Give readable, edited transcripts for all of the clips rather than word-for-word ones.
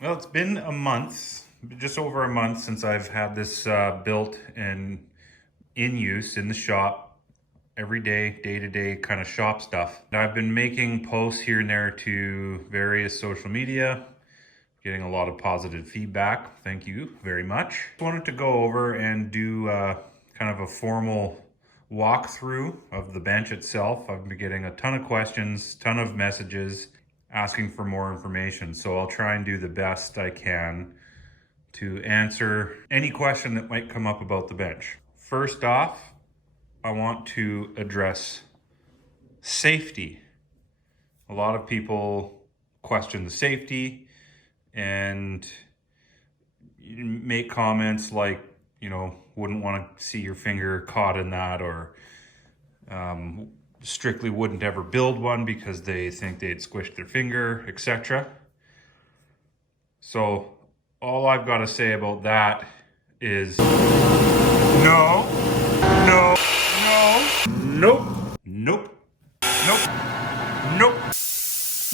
Well, it's been a month, just over a month since I've had this built and in use in the shop every day, day-to-day kind of shop stuff. Now, I've been making posts here and there to various social media, getting a lot of positive feedback. Thank you very much. I wanted to go over and do kind of a formal walkthrough of the bench itself. I've been getting a ton of questions, ton of messages asking for more information. So I'll try and do the best I can to answer any question that might come up about the bench. First off, I want to address safety. A lot of people question the safety and make comments like, wouldn't want to see your finger caught in that, or strictly wouldn't ever build one because they think they'd squish their finger, etc. So all I've got to say about that is no, no, no, nope, nope, nope, nope,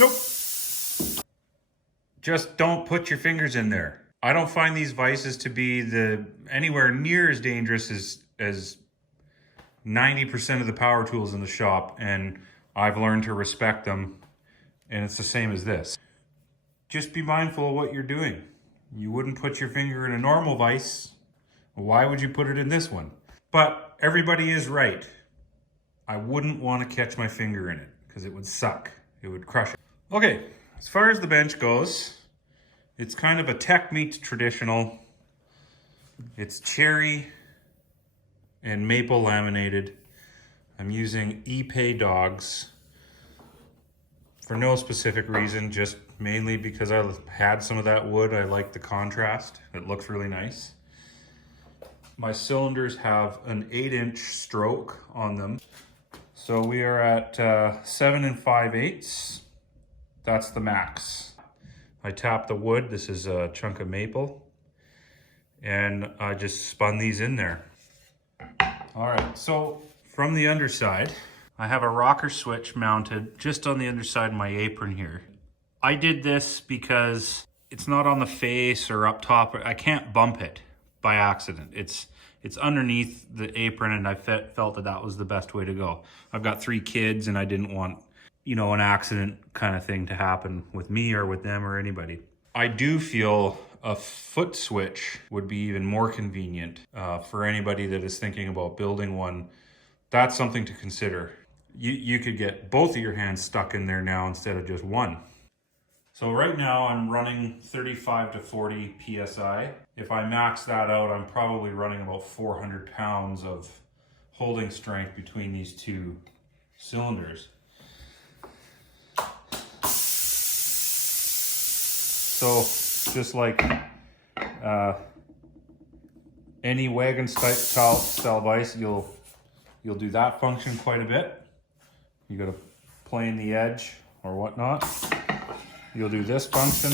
nope. Just don't put your fingers in there. I don't find these vices to be anywhere near as dangerous as 90% of the power tools in the shop, and I've learned to respect them, and it's the same as this. Just be mindful of what you're doing. You wouldn't put your finger in a normal vise. Why would you put it in this one? But everybody is right. I wouldn't want to catch my finger in it because it would suck. It would crush it. Okay, as far as the bench goes, it's kind of a tech meets traditional. It's cherry and maple laminated. I'm using Ipe dogs for no specific reason, just mainly because I had some of that wood. I like the contrast. It looks really nice. My cylinders have an 8-inch stroke on them. So we are at 7 5/8. That's the max. I tapped the wood. This is a chunk of maple. And I just spun these in there. All right, so from the underside, I have a rocker switch mounted just on the underside of my apron here. I did this because it's not on the face or up top. I can't bump it by accident. It's underneath the apron, and I felt that was the best way to go. I've got 3 kids, and I didn't want, an accident kind of thing to happen with me or with them or anybody. I do feel a foot switch would be even more convenient for anybody that is thinking about building one. That's something to consider. You could get both of your hands stuck in there now instead of just one. So right now I'm running 35 to 40 PSI. If I max that out, I'm probably running about 400 pounds of holding strength between these 2 cylinders. So just like any wagon style vise, you'll do that function quite a bit. You got to plane the edge or whatnot. You'll do this function,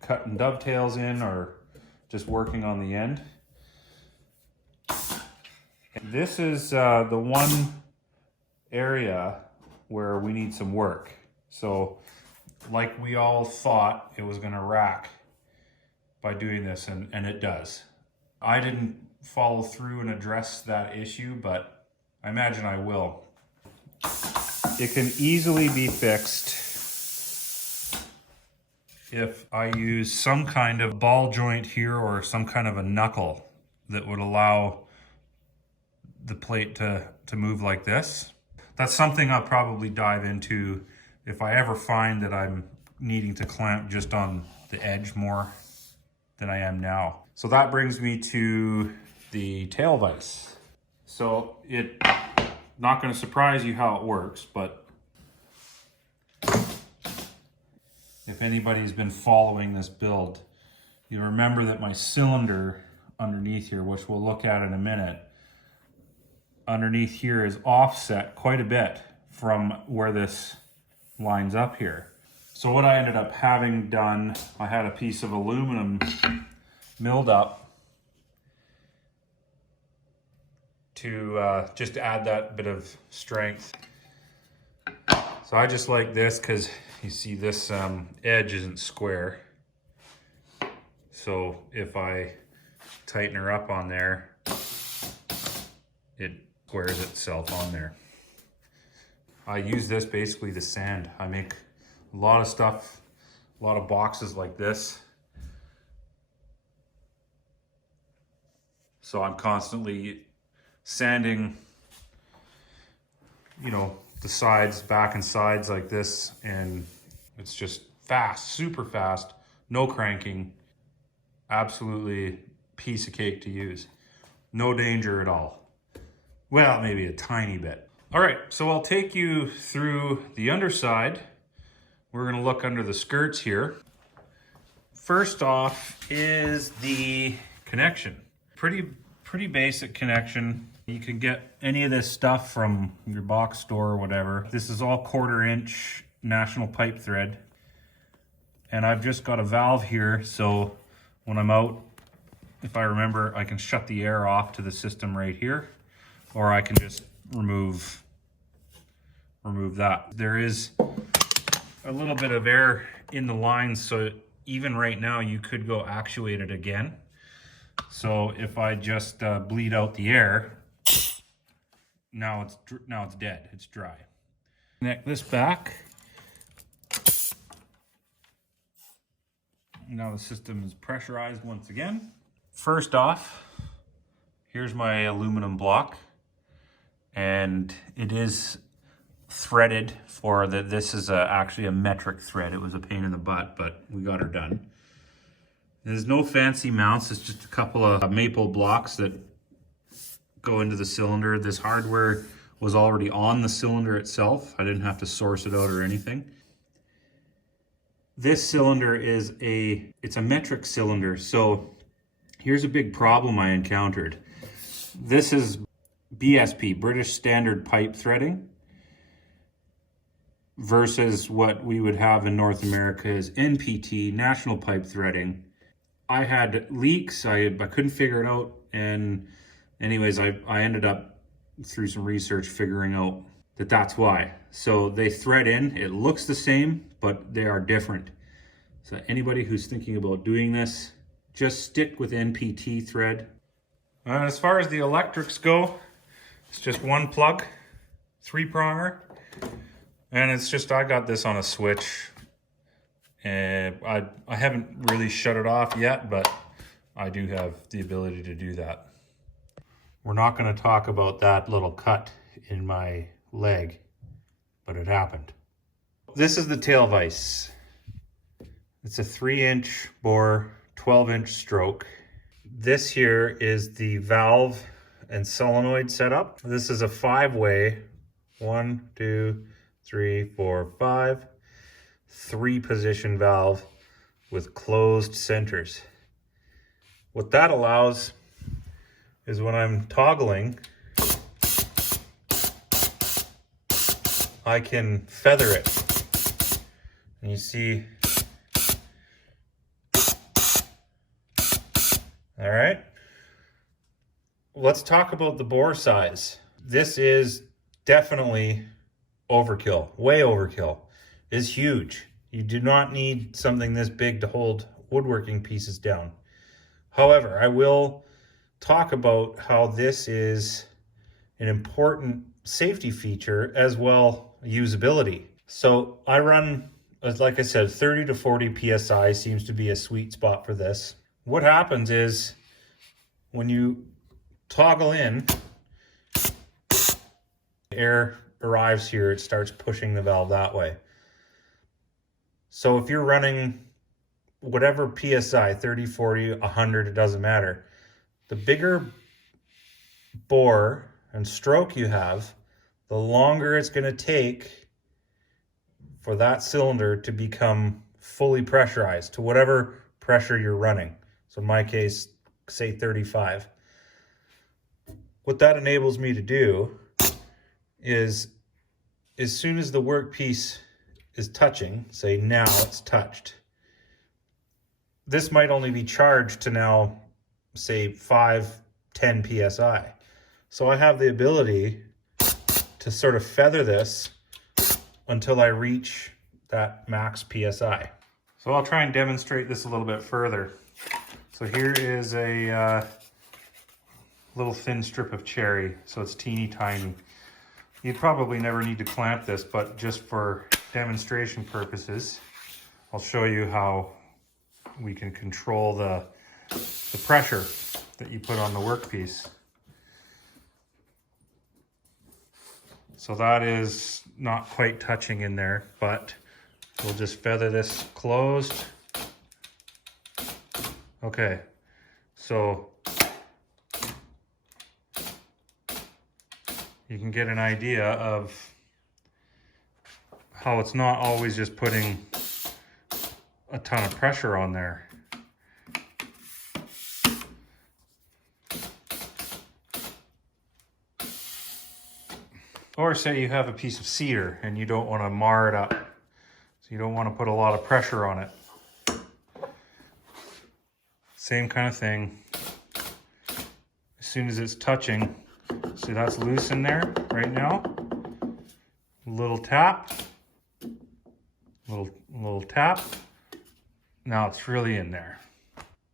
cutting dovetails in or just working on the end. And this is the one area where we need some work. So like we all thought it was gonna rack by doing this, and it does. I didn't follow through and address that issue, but I imagine I will. It can easily be fixed if I use some kind of ball joint here or some kind of a knuckle that would allow the plate to move like this. That's something I'll probably dive into if I ever find that I'm needing to clamp just on the edge more than I am now. So that brings me to the tail vise. So not going to surprise you how it works, but if anybody's been following this build, you remember that my cylinder underneath here, which we'll look at in a minute, underneath here is offset quite a bit from where this lines up here. So what I ended up having done, I had a piece of aluminum milled up to just add that bit of strength. So I just like this because you see this edge isn't square. So if I tighten her up on there, it squares itself on there. I use this basically to sand. I make a lot of stuff, a lot of boxes like this. So I'm constantly sanding, you know, the sides, back and sides like this, and it's just fast, super fast, no cranking, absolutely piece of cake to use. No danger at all. Well, maybe a tiny bit. All right, so I'll take you through the underside. We're gonna look under the skirts here. First off is the connection. Pretty basic connection. You can get any of this stuff from your box store or whatever. This is all 1/4 inch national pipe thread. And I've just got a valve here, so when I'm out, if I remember, I can shut the air off to the system right here, or I can just remove that. There is a little bit of air in the lines, so even right now you could go actuate it again. So if I just bleed out the air, now it's dead, it's dry. Connect this back. Now the system is pressurized once again. First off, here's my aluminum block, and it is threaded for the, this is actually a metric thread. It was a pain in the butt, but we got her done. There's no fancy mounts, it's just a couple of maple blocks that go into the cylinder. This hardware was already on the cylinder itself. I didn't have to source it out or anything. This cylinder is it's a metric cylinder, so here's a big problem I encountered. This is BSP, British Standard Pipe Threading, versus what we would have in North America is NPT, National Pipe Threading. I had leaks, I couldn't figure it out, and anyways, I ended up, through some research, figuring out that that's why. So they thread in, it looks the same, but they are different. So anybody who's thinking about doing this, just stick with NPT thread. As far as the electrics go, it's just one plug, 3-pronger, and it's just, I got this on a switch. And I haven't really shut it off yet, but I do have the ability to do that. We're not going to talk about that little cut in my leg, but it happened. This is the tail vise. It's a 3-inch bore, 12-inch stroke. This here is the valve and solenoid setup. This is a 5-way, 1, 2, 3, 4, 5. 3-position valve with closed centers. What that allows is when I'm toggling, I can feather it. And you see, all right. Let's talk about the bore size. This is definitely overkill, way overkill. Is huge. You do not need something this big to hold woodworking pieces down. However, I will talk about how this is an important safety feature as well usability. So I run, like I said, 30 to 40 PSI seems to be a sweet spot for this. What happens is when you toggle in, air arrives here, it starts pushing the valve that way. So if you're running whatever PSI, 30, 40, 100, it doesn't matter. The bigger bore and stroke you have, the longer it's going to take for that cylinder to become fully pressurized to whatever pressure you're running. So in my case, say 35. What that enables me to do is, as soon as the workpiece is touching, say now it's touched, this might only be charged to now, say 5, 10 PSI. So I have the ability to sort of feather this until I reach that max PSI. So I'll try and demonstrate this a little bit further. So here is a little thin strip of cherry, so it's teeny tiny. You'd probably never need to clamp this, but just for demonstration purposes, I'll show you how we can control the pressure that you put on the workpiece. So that is not quite touching in there, but we'll just feather this closed. Okay, so you can get an idea of how it's not always just putting a ton of pressure on there. Or say you have a piece of cedar and you don't want to mar it up. So you don't want to put a lot of pressure on it. Same kind of thing. As soon as it's touching, see that's loose in there right now. Little tap, little tap. Now it's really in there.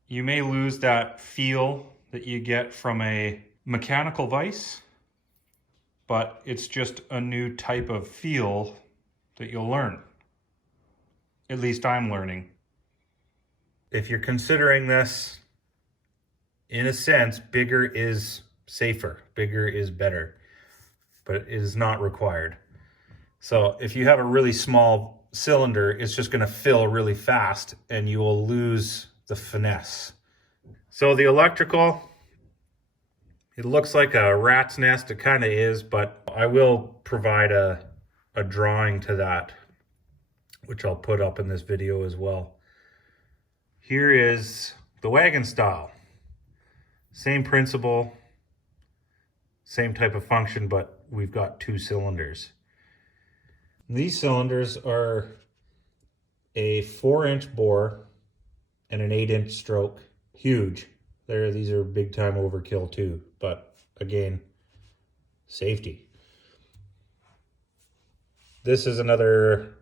You may lose that feel that you get from a mechanical vise, but it's just a new type of feel that you'll learn. At least I'm learning. If you're considering this, in a sense, bigger is safer, bigger is better, but it is not required. So if you have a really small cylinder, it's just gonna fill really fast and you will lose the finesse. So the electrical, it looks like a rat's nest, it kind of is, but I will provide a drawing to that, which I'll put up in this video as well. Here is the wagon style. Same principle, same type of function, but we've got 2 cylinders. These cylinders are a 4-inch bore and an 8-inch stroke. Huge. These are big time overkill too, but again, safety. This is another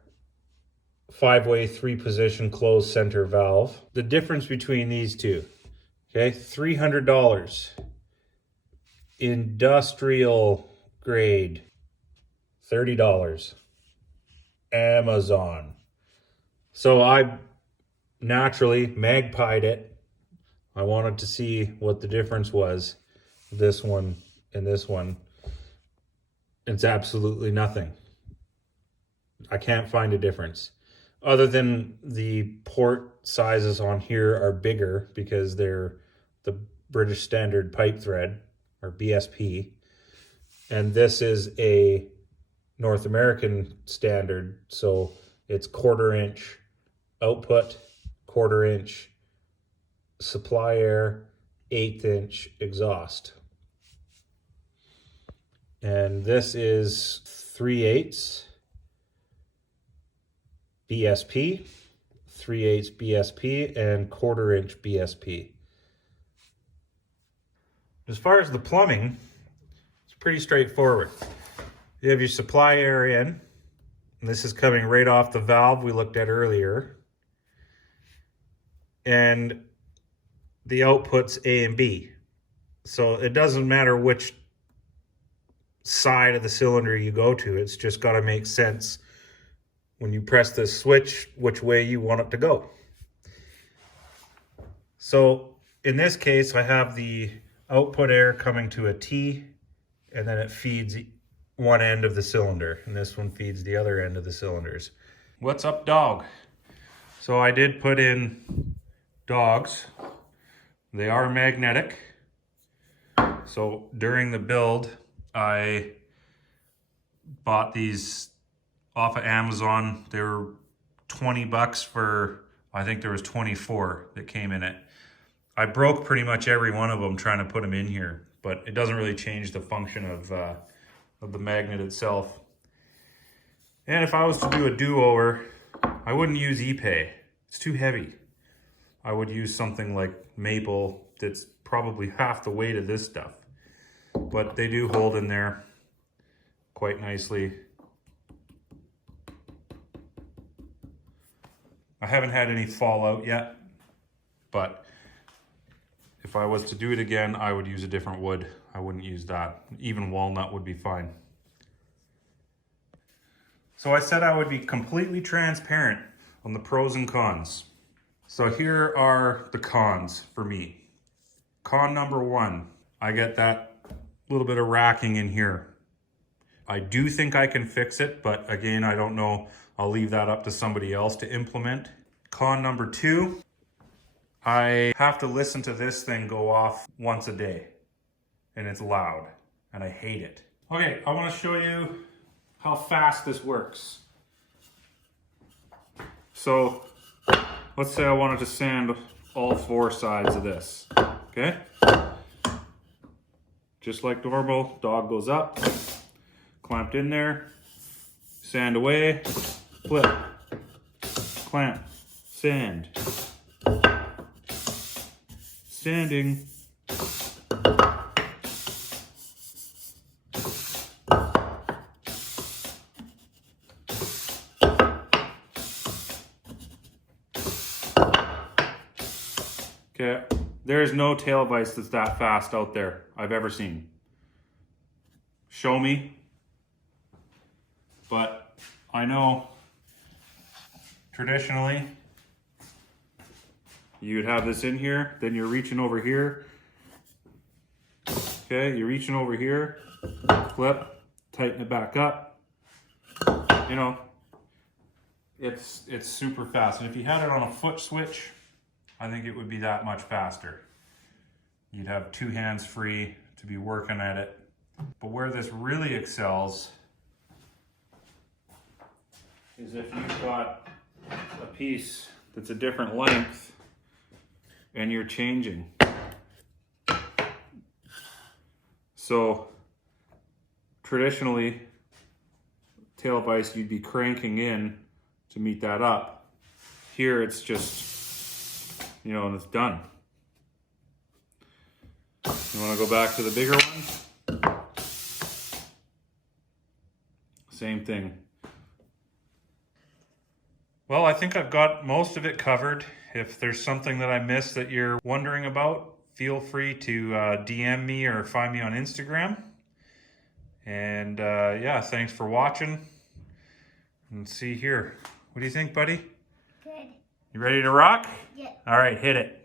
5-way 3-position closed center valve. The difference between these two, okay, $300. Industrial grade, $30. Amazon. So I naturally magpied it. I wanted to see what the difference was, this one and this one. It's absolutely nothing. I can't find a difference. Other than the port sizes on here are bigger because they're the British Standard Pipe Thread, or BSP. And this is a North American standard, so it's 1/4 inch output, 1/4 inch supply air, 1/8 inch exhaust. And this is 3/8 BSP, 3/8 BSP, and 1/4 inch BSP. As far as the plumbing, it's pretty straightforward. You have your supply air in, and this is coming right off the valve we looked at earlier. And the output's A and B. So it doesn't matter which side of the cylinder you go to, it's just got to make sense when you press this switch which way you want it to go. So in this case, I have the output air coming to a T, and then it feeds one end of the cylinder, and this one feeds the other end of the cylinders. What's up, dog? So I did put in dogs. They are magnetic. So during the build, I bought these off of Amazon. They were 20 bucks for, I think there was 24 that came in it. I broke pretty much every one of them trying to put them in here, but it doesn't really change the function of the magnet itself. And if I was to do a do-over, I wouldn't use Ipe. It's too heavy. I would use something like maple that's probably half the weight of this stuff. But they do hold in there quite nicely. I haven't had any fallout yet, but If I was to do it again, I would use a different wood. I wouldn't use that. Even walnut would be fine. So I said I would be completely transparent on the pros and cons. So here are the cons for me. Con number one, I get that little bit of racking in here. I do think I can fix it, but again, I don't know. I'll leave that up to somebody else to implement. Con number two, I have to listen to this thing go off once a day, and it's loud, and I hate it. Okay, I want to show you how fast this works. So let's say I wanted to sand all four sides of this, okay? Just like normal, dog goes up, clamped in there, sand away, flip, clamp, sand, sanding. Okay, there's no tail vise that's that fast out there I've ever seen. Show me. But I know traditionally you'd have this in here, then you're reaching over here. Okay, you're reaching over here, flip, tighten it back up. You know, it's super fast. And if you had it on a foot switch, I think it would be that much faster. You'd have two hands free to be working at it. But where this really excels is if you've got a piece that's a different length and you're changing. So traditionally, tail vise, you'd be cranking in to meet that up. Here it's just, you know, and it's done. You want to go back to the bigger one? Same thing. Well, I think I've got most of it covered. If there's something that I missed that you're wondering about, feel free to DM me or find me on Instagram. And yeah, thanks for watching. And see here. What do you think, buddy? Good. You ready to rock? Yeah. All right, hit it.